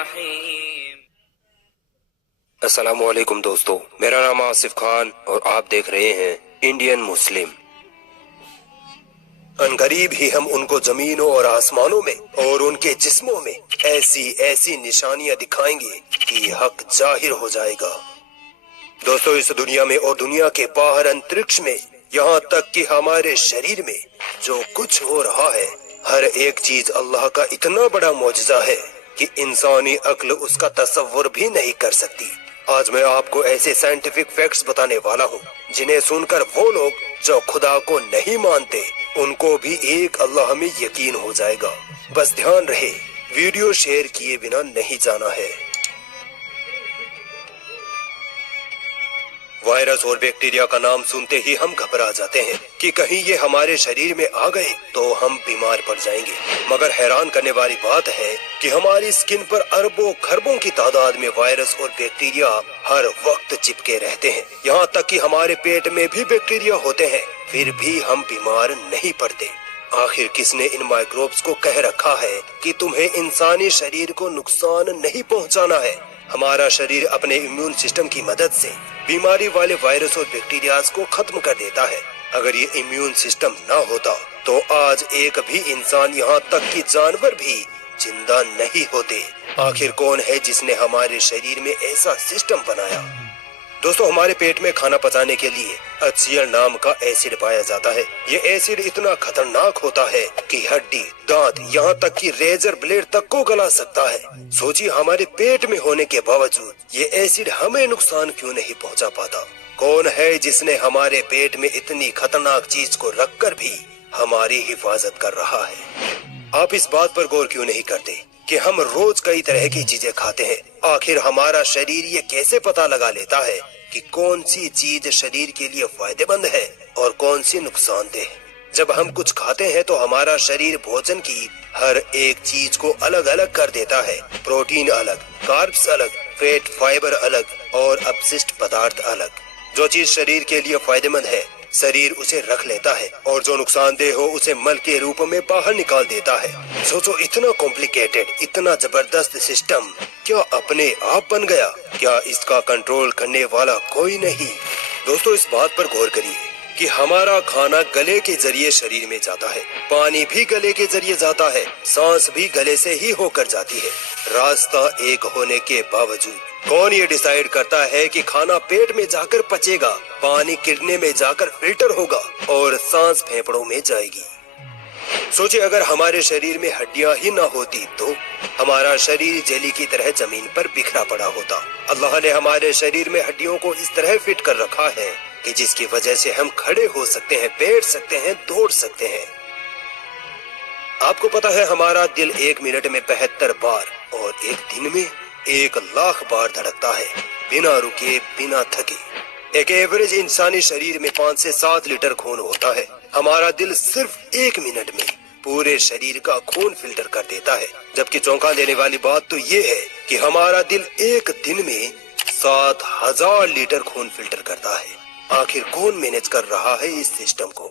الرحيم. السلام علیکم دوستو، میرا نام آصف خان اور آپ دیکھ رہے ہیں انڈین مسلم۔ ان قریب ہی ہم ان کو زمینوں اور آسمانوں میں اور ان کے جسموں میں ایسی ایسی نشانیاں دکھائیں گے کہ حق ظاہر ہو جائے گا۔ دوستو، اس دنیا میں اور دنیا کے باہر انترکش میں، یہاں تک کہ ہمارے شریر میں جو کچھ ہو رہا ہے، ہر ایک چیز اللہ کا اتنا بڑا معجزہ ہے کہ انسانی عقل اس کا تصور بھی نہیں کر سکتی۔ آج میں آپ کو ایسے سائنٹیفک فیکٹس بتانے والا ہوں جنہیں سن کر وہ لوگ جو خدا کو نہیں مانتے ان کو بھی ایک اللہ میں یقین ہو جائے گا۔ بس دھیان رہے، ویڈیو شیئر کیے بنا نہیں جانا ہے۔ وائرس اور بیکٹیریا کا نام سنتے ہی ہم گھبرا جاتے ہیں کہ کہیں یہ ہمارے شریر میں آ گئے تو ہم بیمار پڑ جائیں گے، مگر حیران کرنے والی بات ہے کہ ہماری سکن پر اربوں خربوں کی تعداد میں وائرس اور بیکٹیریا ہر وقت چپکے رہتے ہیں، یہاں تک کہ ہمارے پیٹ میں بھی بیکٹیریا ہوتے ہیں، پھر بھی ہم بیمار نہیں پڑتے۔ آخر کس نے ان مائکروبس کو کہہ رکھا ہے کہ تمہیں انسانی شریر کو نقصان نہیں پہنچانا ہے؟ ہمارا شریر اپنے امیون سسٹم کی مدد سے بیماری والے وائرس اور بیکٹیریاز کو ختم کر دیتا ہے۔ اگر یہ امیون سسٹم نہ ہوتا تو آج ایک بھی انسان، یہاں تک کہ جانور بھی زندہ نہیں ہوتے۔ آخر کون ہے جس نے ہمارے شریر میں ایسا سسٹم بنایا؟ دوستو، ہمارے پیٹ میں کھانا پچانے کے لیے HCl نام کا ایسڈ پایا جاتا ہے۔ یہ ایسڈ اتنا خطرناک ہوتا ہے کہ ہڈی، دانت، یہاں تک کہ ریزر بلیڈ تک کو گلا سکتا ہے۔ سوچیے، ہمارے پیٹ میں ہونے کے باوجود یہ ایسڈ ہمیں نقصان کیوں نہیں پہنچا پاتا؟ کون ہے جس نے ہمارے پیٹ میں اتنی خطرناک چیز کو رکھ کر بھی ہماری حفاظت کر رہا ہے؟ آپ اس بات پر غور کیوں نہیں کرتے کہ ہم روز کئی طرح کی چیزیں کھاتے ہیں؟ آخر ہمارا شریر یہ کیسے پتہ لگا لیتا ہے کہ کون سی چیز شریر کے لیے فائدہ مند ہے اور کون سی نقصان دہ؟ جب ہم کچھ کھاتے ہیں تو ہمارا شریر بھوجن کی ہر ایک چیز کو الگ الگ کر دیتا ہے۔ پروٹین الگ، کاربس الگ، فیٹ فائبر الگ اور اپسسٹ پدارتھ الگ۔ جو چیز شریر کے لیے فائدہ مند ہے شریر اسے رکھ لیتا ہے، اور جو نقصان دہ ہو اسے مل کے روپ میں باہر نکال دیتا ہے۔ سوچو، اتنا کمپلیکیٹڈ، اتنا زبردست سسٹم کیا اپنے آپ بن گیا؟ کیا اس کا کنٹرول کرنے والا کوئی نہیں؟ دوستو، اس بات پر غور کریے کہ ہمارا کھانا گلے کے ذریعے شریر میں جاتا ہے، پانی بھی گلے کے ذریعے جاتا ہے، سانس بھی گلے سے ہی ہو کر جاتی ہے۔ راستہ ایک ہونے کے باوجود کون یہ ڈیسائیڈ کرتا ہے کہ کھانا پیٹ میں جا کر پچے گا، پانی کڈنی میں جا کر فلٹر ہوگا اور سانس پھیپھڑوں میں جائے گی؟ سوچے، اگر ہمارے شریر میں ہڈیاں ہی نہ ہوتی تو ہمارا شریر جیلی کی طرح زمین پر بکھرا پڑا ہوتا۔ اللہ نے ہمارے شریر میں ہڈیوں کو اس طرح فٹ کر رکھا ہے کہ جس کی وجہ سے ہم کھڑے ہو سکتے ہیں، بیٹھ سکتے ہیں، دوڑ سکتے ہیں۔ آپ کو پتا ہے ہمارا دل ایک منٹ میں 72 بار اور ایک دن میں 1,00,000 بار دھڑکتا ہے، بنا رکے، بنا تھکے۔ ایک ایوریج انسانی شریر میں 5 سے 7 لیٹر خون ہوتا ہے۔ ہمارا دل صرف 1 منٹ میں پورے شریر کا خون فلٹر کر دیتا ہے، جبکہ چونکا دینے والی بات تو یہ ہے کہ ہمارا دل ایک دن میں 7,000 لیٹر خون فلٹر کرتا ہے۔ آخر کون مینج کر رہا ہے اس سسٹم کو؟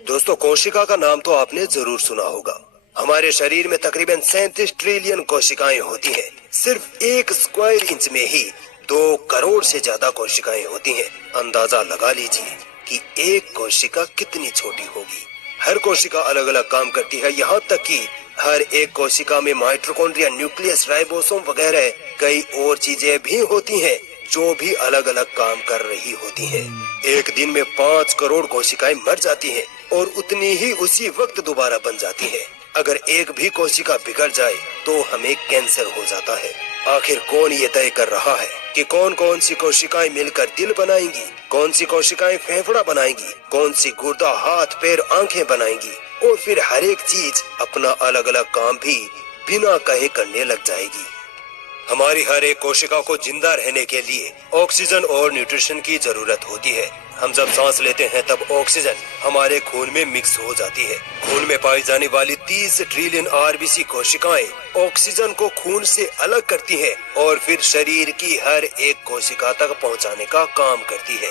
دوستو، کوشکا کا نام تو آپ نے ضرور سنا ہوگا۔ ہمارے شریر میں تقریباً 37 ٹریلین کوشکائیں ہوتی ہیں۔ صرف 1 اسکوائر انچ میں ہی 2 کروڑ سے زیادہ کوشکائیں ہوتی ہیں۔ اندازہ لگا لیجئے کہ ایک کوشکا کتنی چھوٹی ہوگی۔ ہر کوشکا الگ الگ کام کرتی ہے، یہاں تک کہ ہر ایک کوشکا میں مائٹوکونڈریا، نیوکلیس، رائبوسوم وغیرہ کئی اور چیزیں بھی ہوتی ہیں جو بھی الگ الگ کام کر رہی ہوتی ہیں۔ ایک دن میں 5 کروڑ کوشکائیں مر جاتی ہیں اور اتنی ہی اسی وقت دوبارہ بن جاتی ہیں۔ اگر ایک بھی کوشکا بگڑ جائے تو ہمیں کینسر ہو جاتا ہے۔ آخر کون یہ طے کر رہا ہے کہ کون کون سی کوشکائیں مل کر دل بنائیں گی، کون سی کوشکائیں پھیپھڑا بنائیں گی، کون سی گردہ، ہاتھ، پیر، آنکھیں بنائیں گی، اور پھر ہر ایک چیز اپنا الگ الگ کام بھی بنا کہے کرنے لگ جائے گی۔ ہماری ہر ایک کوشکا کو زندہ رہنے کے لیے آکسیجن اور نیوٹریشن کی ضرورت ہوتی ہے۔ ہم جب سانس لیتے ہیں تب آکسیجن ہمارے خون میں مکس ہو جاتی ہے۔ خون میں پائی جانے والی 30 ٹریلین RBC کوشکائیں آکسیجن کو خون سے الگ کرتی ہیں اور پھر شریر کی ہر ایک کوشکا تک پہنچانے کا کام کرتی ہے۔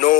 9